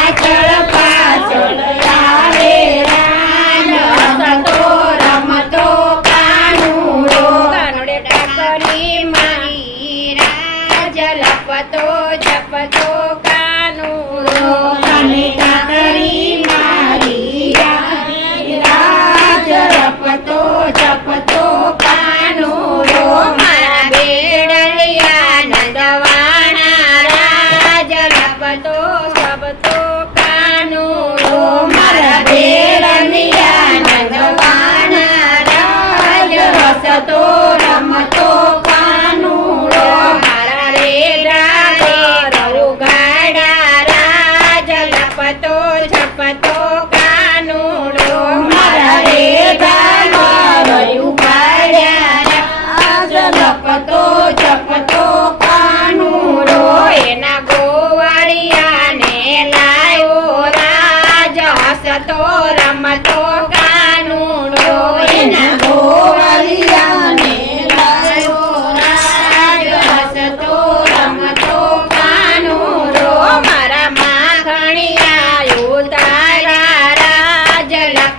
પાછળ પાછળ આવે રાજ રમતો રમતો કાનું કાનોડે મારી રાજ લપતો જપ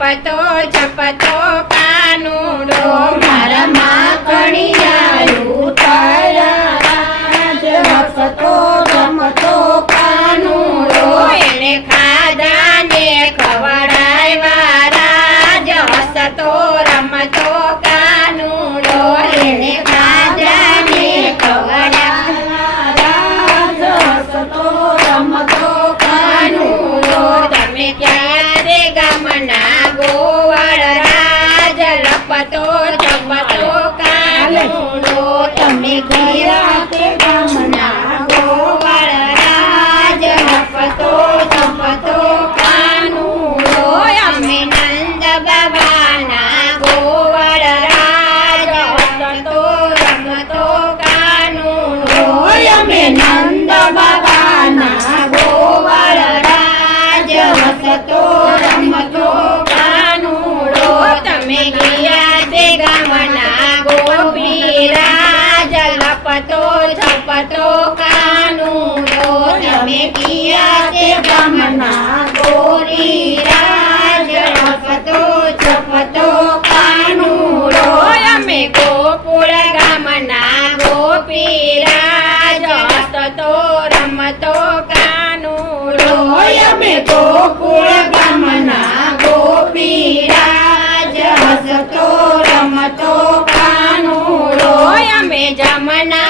છપતો છપતો કાનુડો. Kaira Kaira छपतो छपतो कानूरो नमे पिया ते ब्रह्मना गोरी राज छपतो छपतो कानूरो नमे गोपुर गमना गोपी राज हसतो रमतो कानूरो नमे गोपुर गमना गोपी राज हसतो रमतो कानूरो नमे जमना